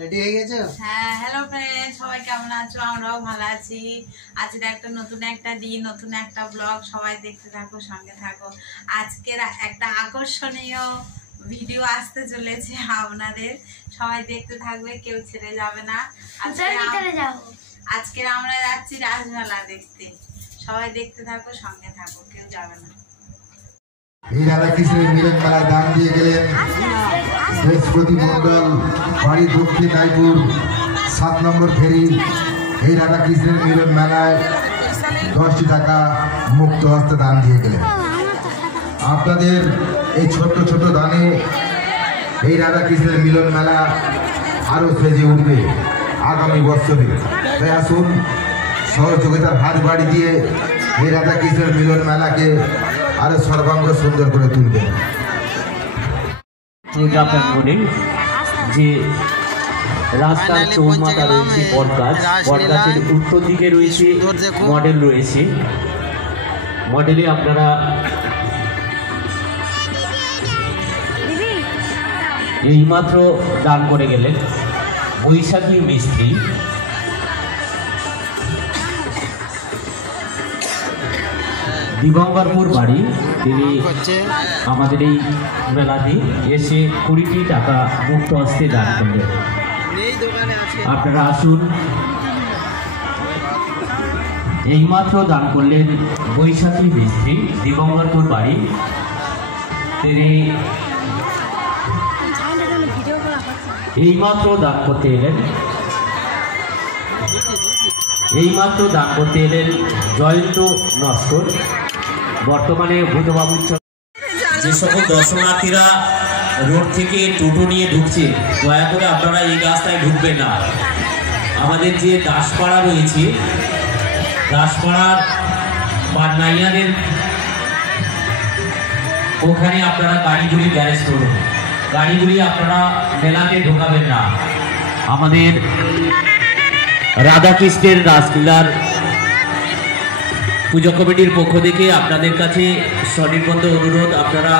Ready হয়ে গেছো? হ্যাঁ, হ্যালো ফ্রেন্ড, সবাই কেমন আছো? আমরাও ভালো আছি। আজকে একটা নতুন একটা দিন, নতুন একটা ব্লগ, সবাই দেখতে থাকো, সঙ্গে থাকো। আজকের একটা আকর্ষণীয় ভিডিও আসতে চলেছে আপনাদের, সবাই দেখতে থাকবে, কেউ ছেড়ে যাবে না। আজকে আমরা যাচ্ছি রাজমেলা দেখতে, সবাই দেখতে থাকো, সঙ্গে থাকো, কেউ যাবে না। এই রাধাকৃষ্ণের মিলন মেলায় দান দিয়ে গেলেন বৃহস্পতি মন্ডল, বাড়ি দক্ষিণ রায়পুর, 7 নম্বর ফেরি। এই রাধাকৃষ্ণের মিলন মেলায় 10টি টাকা মুক্ত হস্তে দান দিয়ে গেলেন। আপনাদের এই ছোট্ট ছোট দানে এই রাধাকৃষ্ণের মিলন মেলা আরো সেজে উঠবে আগামী বছরে। তাই আসুন সহযোগিতার হাত বাড়ি দিয়ে এই রাধাকৃষ্ণের মিলন মেলাকে আরো সর্বাঙ্গ সুন্দর করে তুলবে। পূজা প্রাঙ্গণে যে রাস্তার চৌমাথা রয়েছে বটগাছ, বটগাছের উত্তর দিকে রয়েছে মডেল রয়েছে। মডেলে আপনারা এইমাত্র দান করে গেলেন বৈশাখী মিস্ত্রি। দিগম্বরপুর বাড়ি, তিনি আমাদের এই মেলাতে এসে 20টি টাকা মুক্ত হস্তে দান করলেন। আপনারা আসুন। এইমাত্র দান করলেন বৈশাখী মিস্ত্রি, দিগম্বরপুর বাড়ি, তিনি এইমাত্র দান করতে এলেন। এইমাত্র দান করতে এলেন জয়ন্ত নস্কর। বর্তমানে বুধবাবুর যে সকল দর্শনার্থীরা রোড থেকে টোটো নিয়ে ঢুকছে, দয়া করে আপনারা এই রাস্তায় ঢুকবেন না। আমাদের যে দাসপাড়া রয়েছে, দাসপাড়ার নাইয়াদের ওখানে আপনারা গাড়িগুলি গ্যারেজ করুন। গাড়িগুলি আপনারা মেলাতে ঢোকাবেন না। আমাদের রাধাকৃষ্ণের রাসলীলার পুজো কমিটির পক্ষ থেকে আপনাদের কাছে সনির্বদ্ধ অনুরোধ, আপনারা